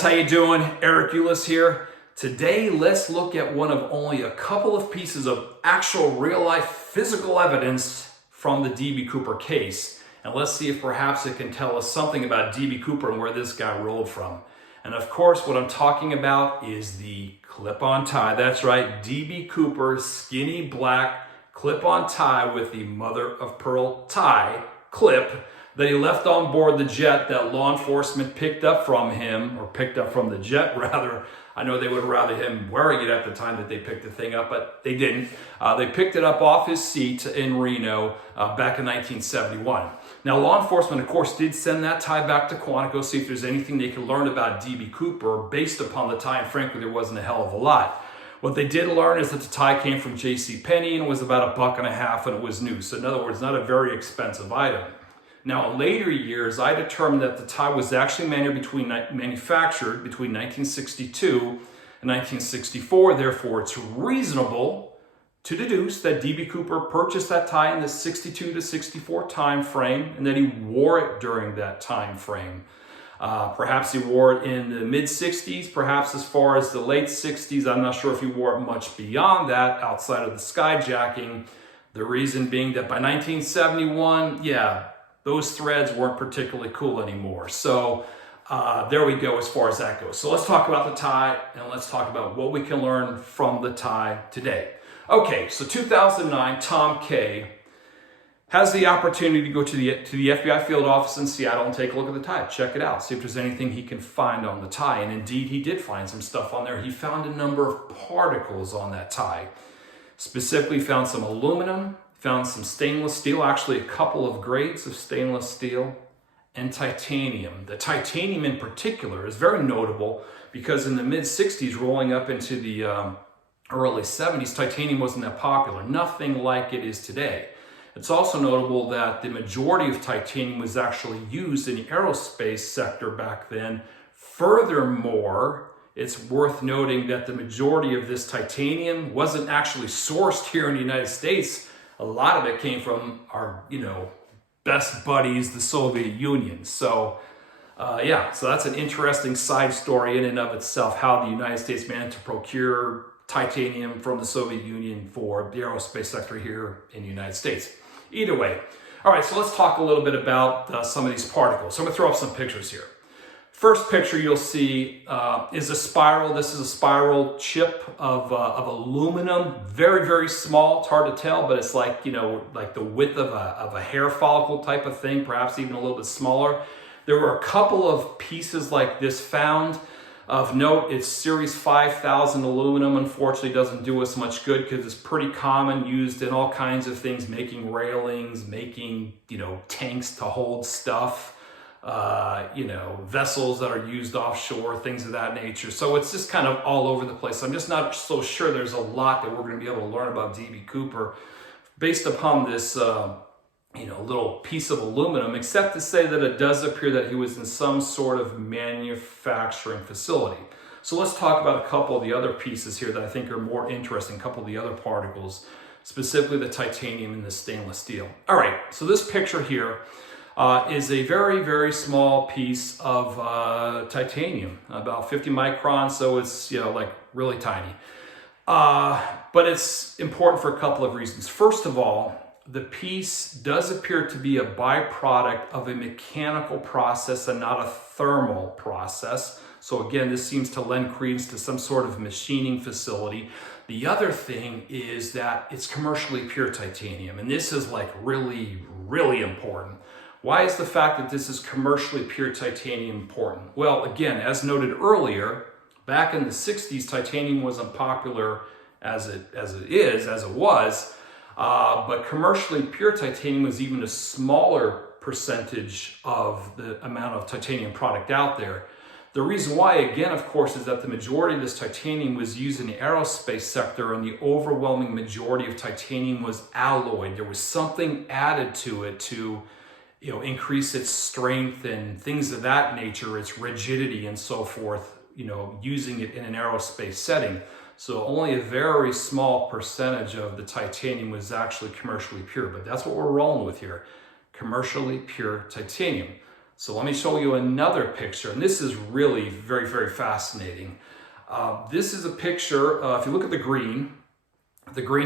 friends, how you doing? Eric Ulis here. Today, let's look at one of only a couple of pieces of actual real-life physical evidence from the D.B. Cooper case. And let's see if perhaps it can tell us something about D.B. Cooper and where this guy rolled from. And of course, what I'm talking about is the clip-on tie. That's right, D.B. Cooper's skinny black clip-on tie with the mother-of-pearl tie clip that he left on board the jet that law enforcement picked up from him, or picked up from the jet rather. I know they would have rather him wearing it at the time that they picked the thing up, but they didn't. They picked it up off his seat in Reno back in 1971. Now, law enforcement, of course, did send that tie back to Quantico, see if there's anything they could learn about D.B. Cooper based upon the tie, and frankly, there wasn't a hell of a lot. What they did learn is that the tie came from J.C. Penney and was about $1.50, and it was new. So in other words, not a very expensive item. Now, in later years, I determined that the tie was actually manufactured between 1962 and 1964. Therefore, it's reasonable to deduce that D.B. Cooper purchased that tie in the 62 to 64 time frame and that he wore it during that time frame. Perhaps he wore it in the mid-60s, perhaps as far as the late 60s. I'm not sure if he wore it much beyond that outside of the skyjacking. The reason being that by 1971, those threads weren't particularly cool anymore. So there we go as far as that goes. So let's talk about the tie and let's talk about what we can learn from the tie today. Okay, so 2009, Tom Kay has the opportunity to go to the FBI field office in Seattle and take a look at the tie. Check it out, see if there's anything he can find on the tie. And indeed, he did find some stuff on there. He found a number of particles on that tie. Specifically found some aluminum, found some stainless steel, actually a couple of grades of stainless steel, and titanium. The titanium in particular is very notable because in the mid-60s, rolling up into the early 70s, titanium wasn't that popular. Nothing like it is today. It's also notable that the majority of titanium was actually used in the aerospace sector back then. Furthermore, it's worth noting that the majority of this titanium wasn't actually sourced here in the United States. A lot of it came from our, best buddies, the Soviet Union. So, so that's an interesting side story in and of itself, how the United States managed to procure titanium from the Soviet Union for the aerospace sector here in the United States. Either way. All right, so let's talk a little bit about some of these particles. So I'm going to throw up some pictures here. First picture you'll see is a spiral. This is a spiral chip of aluminum. Very, very small. It's hard to tell, but it's like, like the width of a hair follicle type of thing, perhaps even a little bit smaller. There were a couple of pieces like this found. Of note, it's Series 5000 aluminum. Unfortunately, doesn't do us much good because it's pretty common, used in all kinds of things, making railings, making, tanks to hold stuff. Vessels that are used offshore, things of that nature. So it's just kind of all over the place. I'm just not so sure there's a lot that we're going to be able to learn about D.B. Cooper based upon this, little piece of aluminum, except to say that it does appear that he was in some sort of manufacturing facility. So let's talk about a couple of the other pieces here that I think are more interesting, a couple of the other particles, specifically the titanium and the stainless steel. All right, so this picture here is a very, very small piece of titanium, about 50 microns, so it's, like really tiny. But it's important for a couple of reasons. First of all, the piece does appear to be a byproduct of a mechanical process and not a thermal process. So again, this seems to lend credence to some sort of machining facility. The other thing is that it's commercially pure titanium, and this is like really, really important. Why is the fact that this is commercially pure titanium important? Well, again, as noted earlier, back in the 60s, titanium wasn't popular as it was, but commercially pure titanium was even a smaller percentage of the amount of titanium product out there. The reason why, again, of course, is that the majority of this titanium was used in the aerospace sector, and the overwhelming majority of titanium was alloyed. There was something added to it to increase its strength and things of that nature, its rigidity and so forth, using it in an aerospace setting. So only a very small percentage of the titanium was actually commercially pure, but that's what we're rolling with here. Commercially pure titanium. So let me show you another picture, and this is really very, very fascinating. This is a picture, if you look at the green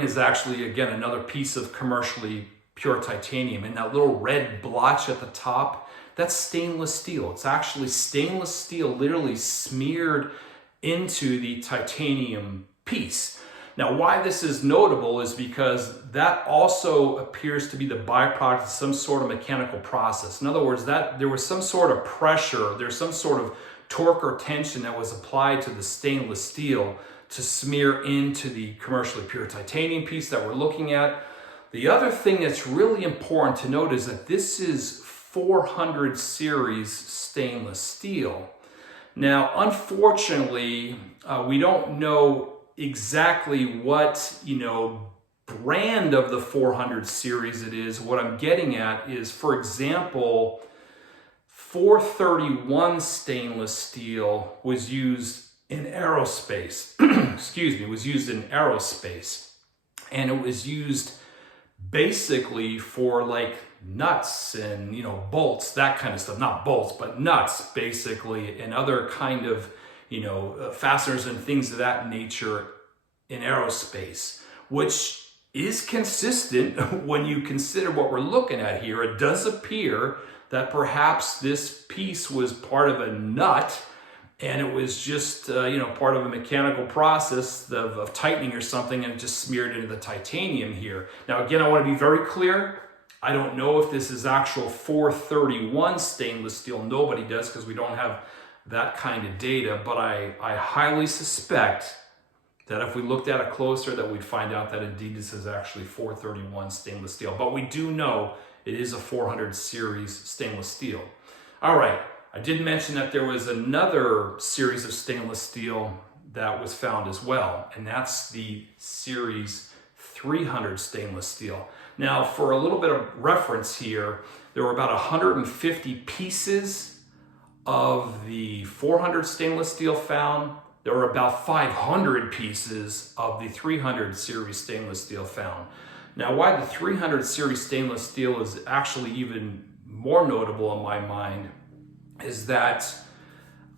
is actually, again, another piece of commercially pure titanium, and that little red blotch at the top, that's stainless steel. It's actually stainless steel literally smeared into the titanium piece. Now, why this is notable is because that also appears to be the byproduct of some sort of mechanical process. In other words, that there was some sort of pressure, there's some sort of torque or tension that was applied to the stainless steel to smear into the commercially pure titanium piece that we're looking at. The other thing that's really important to note is that this is 400 series stainless steel. Now, unfortunately, we don't know exactly what, brand of the 400 series it is. What I'm getting at is, for example, 431 stainless steel was used in aerospace. Was used in aerospace. And it was used basically for like nuts and, bolts, that kind of stuff. Not bolts, but nuts, basically, and other kind of fasteners and things of that nature in aerospace, which is consistent when you consider what we're looking at here. It does appear that perhaps this piece was part of a nut, and it was just part of a mechanical process of tightening or something, and it just smeared into the titanium here. Now, again, I want to be very clear. I don't know if this is actual 431 stainless steel. Nobody does, because we don't have that kind of data, but I highly suspect that if we looked at it closer, that we'd find out that indeed this is actually 431 stainless steel. But we do know it is a 400 series stainless steel. All right, I did mention that there was another series of stainless steel that was found as well, and that's the series 300 stainless steel. Now, for a little bit of reference here, there were about 150 pieces of the 400 stainless steel found. There were about 500 pieces of the 300 series stainless steel found. Now, why the 300 series stainless steel is actually even more notable in my mind is that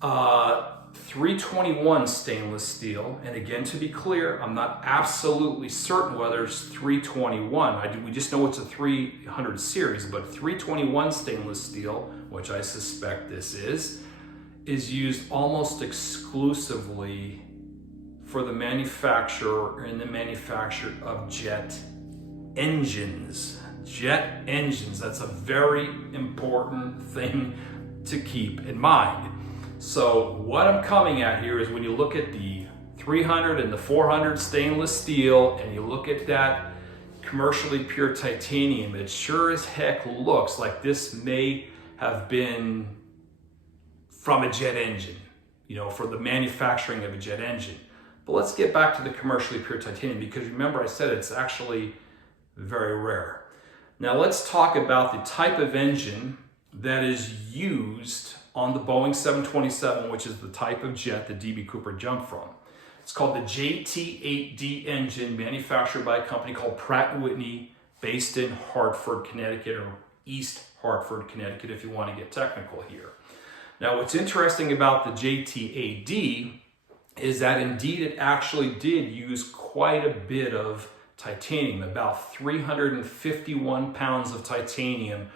321 stainless steel, and again, to be clear, I'm not absolutely certain whether it's 321. We just know it's a 300 series, but 321 stainless steel, which I suspect this is used almost exclusively for the manufacture of jet engines. Jet engines, that's a very important thing to keep in mind. So what I'm coming at here is when you look at the 300 and the 400 stainless steel, and you look at that commercially pure titanium, it sure as heck looks like this may have been from a jet engine, for the manufacturing of a jet engine. But let's get back to the commercially pure titanium, because remember I said it's actually very rare. Now let's talk about the type of engine that is used on the Boeing 727, which is the type of jet that D.B. Cooper jumped from. It's called the JT8D engine, manufactured by a company called Pratt Whitney, based in Hartford, Connecticut, or East Hartford, Connecticut, if you want to get technical here. Now, what's interesting about the JT8D is that indeed it actually did use quite a bit of titanium, about 351 pounds of titanium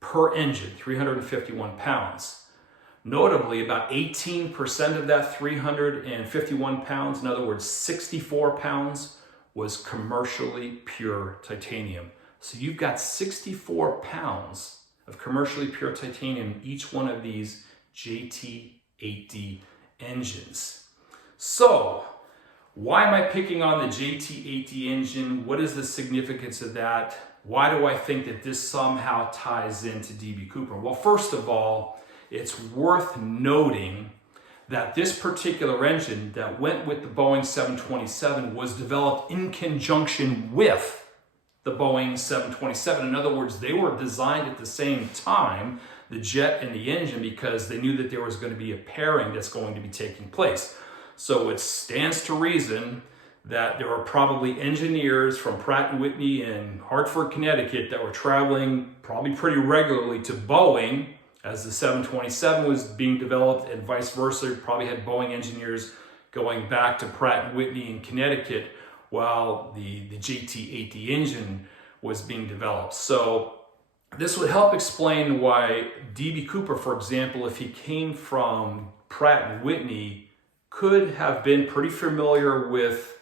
per engine, 351 pounds. Notably, about 18% of that 351 pounds, in other words, 64 pounds, was commercially pure titanium. So you've got 64 pounds of commercially pure titanium in each one of these JT8D engines. So, why am I picking on the JT8D engine? What is the significance of that? Why do I think that this somehow ties into D.B. Cooper? Well, first of all, it's worth noting that this particular engine that went with the Boeing 727 was developed in conjunction with the Boeing 727. In other words, they were designed at the same time, the jet and the engine, because they knew that there was going to be a pairing that's going to be taking place. So it stands to reason that there were probably engineers from Pratt Whitney in Hartford, Connecticut that were traveling probably pretty regularly to Boeing as the 727 was being developed, and vice versa. You probably had Boeing engineers going back to Pratt Whitney in Connecticut while the JT8D engine was being developed. So this would help explain why D.B. Cooper, for example, if he came from Pratt Whitney, could have been pretty familiar with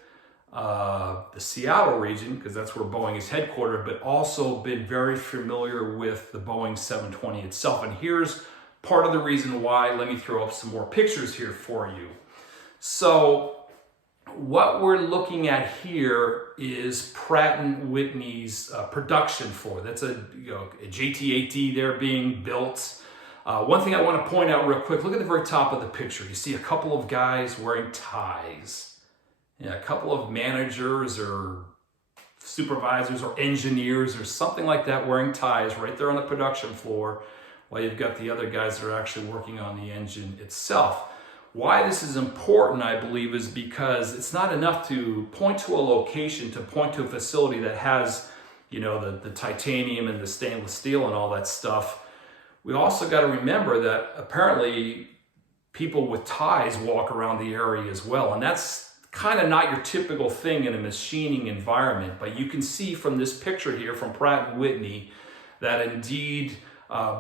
the Seattle region, because that's where Boeing is headquartered, but also been very familiar with the Boeing 720 itself. And here's part of the reason why. Let me throw up some more pictures here for you. So what we're looking at here is Pratt & Whitney's production floor. That's a JT8D there being built. One thing I want to point out real quick, look at the very top of the picture. You see a couple of guys wearing ties. Yeah, a couple of managers or supervisors or engineers or something like that wearing ties right there on the production floor, while you've got the other guys that are actually working on the engine itself. Why this is important, I believe, is because it's not enough to point to a location, to point to a facility that has, the titanium and the stainless steel and all that stuff. We also got to remember that apparently people with ties walk around the area as well, and that's kind of not your typical thing in a machining environment. But you can see from this picture here from Pratt & Whitney that indeed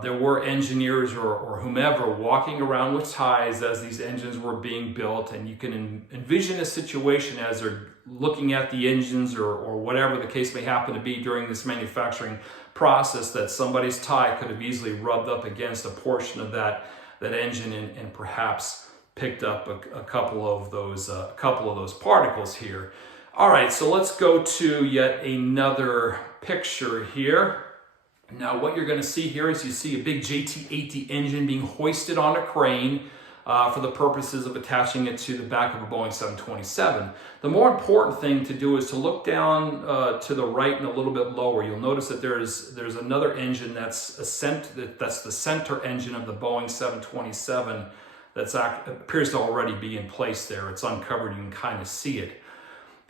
there were engineers or whomever walking around with ties as these engines were being built. And you can envision a situation as they're looking at the engines or whatever the case may happen to be during this manufacturing process, that somebody's tie could have easily rubbed up against a portion of that engine and perhaps picked up a couple of those particles here. All right, so let's go to yet another picture here. Now, what you're going to see here is you see a big JT8D engine being hoisted on a crane for the purposes of attaching it to the back of a Boeing 727. The more important thing to do is to look down to the right and a little bit lower. You'll notice that there's another engine that's the center engine of the Boeing 727 that appears to already be in place there. It's uncovered, you can kind of see it.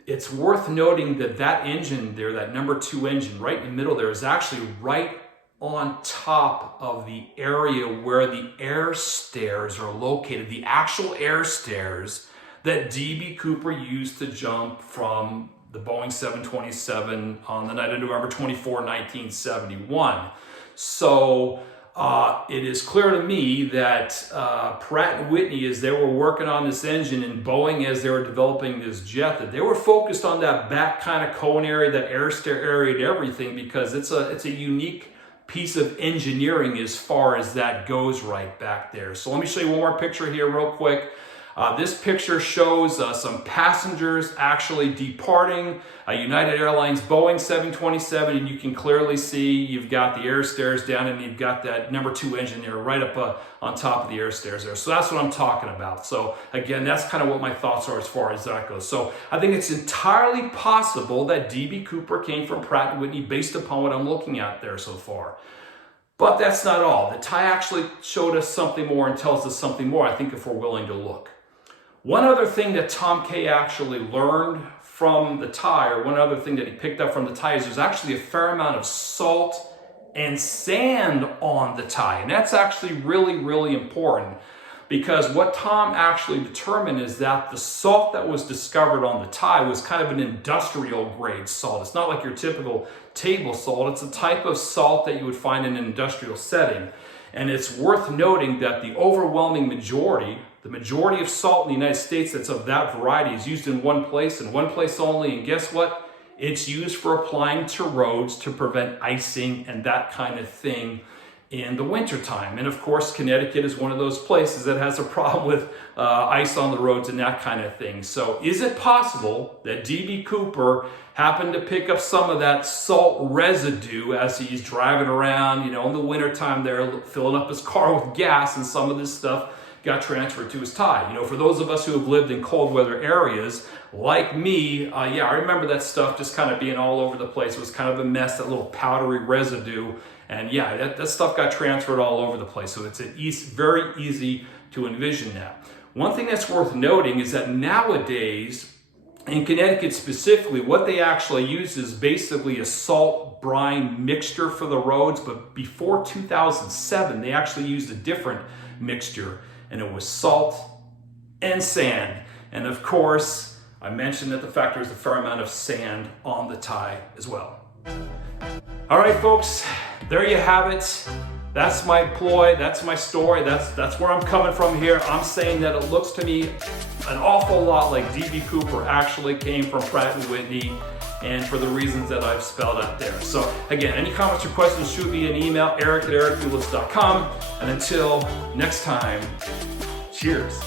It's worth noting that engine there, that number 2 engine right in the middle there, is actually right on top of the area where the air stairs are located, the actual air stairs that D.B. Cooper used to jump from the Boeing 727 on the night of November 24, 1971. So it is clear to me that Pratt & Whitney, as they were working on this engine, and Boeing, as they were developing this jet, that they were focused on that back kind of cone area, that air stair area and everything, because it's a unique piece of engineering as far as that goes right back there. So let me show you one more picture here real quick. This picture shows some passengers actually departing a United Airlines Boeing 727, and you can clearly see you've got the air stairs down and you've got that number 2 engine there right up on top of the air stairs there. So that's what I'm talking about. So again, that's kind of what my thoughts are as far as that goes. So I think it's entirely possible that D.B. Cooper came from Pratt & Whitney based upon what I'm looking at there so far. But that's not all. The tie actually showed us something more and tells us something more, I think, if we're willing to look. One other thing that Tom Kay actually learned from the tie, or one other thing that he picked up from the tie, is there's actually a fair amount of salt and sand on the tie. And that's actually really, really important, because what Tom actually determined is that the salt that was discovered on the tie was kind of an industrial grade salt. It's not like your typical table salt. It's a type of salt that you would find in an industrial setting. And it's worth noting that the overwhelming majority, the majority of salt in the United States that's of that variety, is used in one place and one place only. And guess what? It's used for applying to roads to prevent icing and that kind of thing in the wintertime. And of course, Connecticut is one of those places that has a problem with ice on the roads and that kind of thing. So is it possible that D.B. Cooper happened to pick up some of that salt residue as he's driving around, in the wintertime there, filling up his car with gas, and some of this stuff got transferred to his tie? For those of us who have lived in cold weather areas, like me, I remember that stuff just kind of being all over the place. It was kind of a mess, that little powdery residue. And that stuff got transferred all over the place. So it's very easy to envision that. One thing that's worth noting is that nowadays, In Connecticut specifically, what they actually use is basically a salt brine mixture for the roads, but before 2007, they actually used a different mixture, and it was salt and sand. And of course, I mentioned that the fact there's a fair amount of sand on the tie as well. All right, folks, there you have it. That's my ploy, that's my story, that's where I'm coming from here. I'm saying that it looks to me an awful lot like D.B. Cooper actually came from Pratt Whitney, and for the reasons that I've spelled out there. So again, any comments or questions, shoot me an email, eric@ericulis.com. And until next time, cheers.